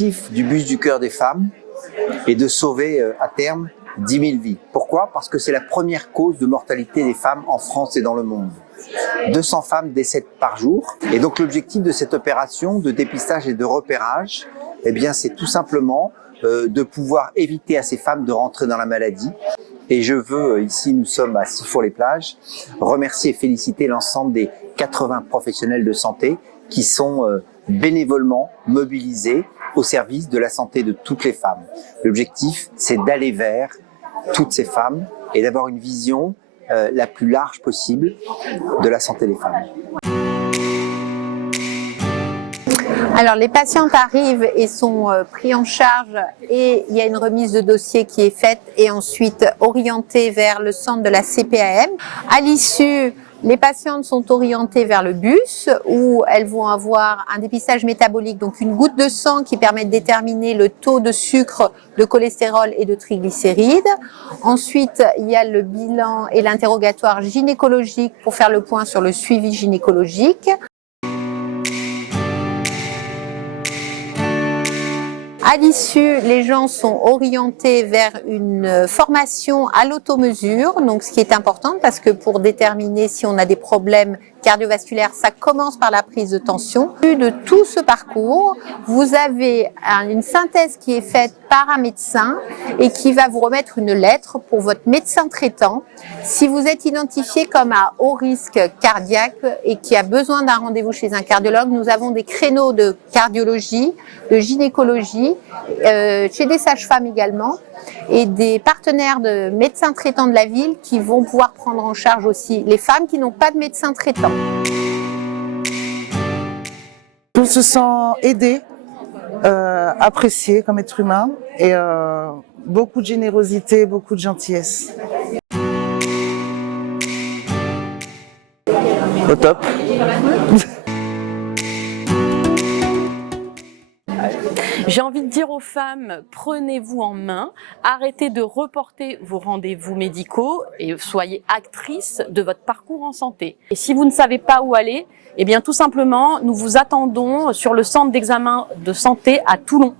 L'objectif du bus du cœur des femmes est de sauver à terme 10 000 vies. Pourquoi? Parce que c'est la première cause de mortalité des femmes en France et dans le monde. 200 femmes décèdent par jour. Et donc l'objectif de cette opération de dépistage et de repérage, eh bien, c'est tout simplement de pouvoir éviter à ces femmes de rentrer dans la maladie. Et je veux, ici nous sommes à Sifour-les-Plages, remercier et féliciter l'ensemble des 80 professionnels de santé qui sont bénévolement mobilisés au service de la santé de toutes les femmes. L'objectif, c'est d'aller vers toutes ces femmes et d'avoir une vision la plus large possible de la santé des femmes. Alors les patientes arrivent et sont pris en charge et il y a une remise de dossier qui est faite et ensuite orientée vers le centre de la CPAM. À l'issue, les patientes sont orientées vers le bus où elles vont avoir un dépistage métabolique, donc une goutte de sang qui permet de déterminer le taux de sucre, de cholestérol et de triglycérides. Ensuite, il y a le bilan et l'interrogatoire gynécologique pour faire le point sur le suivi gynécologique. À l'issue, les gens sont orientés vers une formation à l'automesure, donc ce qui est important parce que pour déterminer si on a des problèmes cardiovasculaires, ça commence par la prise de tension. Au bout de tout ce parcours, vous avez une synthèse qui est faite par un médecin et qui va vous remettre une lettre pour votre médecin traitant. Si vous êtes identifié comme à haut risque cardiaque et qui a besoin d'un rendez-vous chez un cardiologue, nous avons des créneaux de cardiologie, de gynécologie, chez des sages-femmes également, et des partenaires de médecins traitants de la ville qui vont pouvoir prendre en charge aussi les femmes qui n'ont pas de médecin traitant. On se sent aidé, apprécié comme être humain et beaucoup de générosité, beaucoup de gentillesse. Au top. J'ai envie de dire aux femmes, prenez-vous en main, arrêtez de reporter vos rendez-vous médicaux et soyez actrices de votre parcours en santé. Et si vous ne savez pas où aller, eh bien tout simplement, nous vous attendons sur le centre d'examen de santé à Toulon.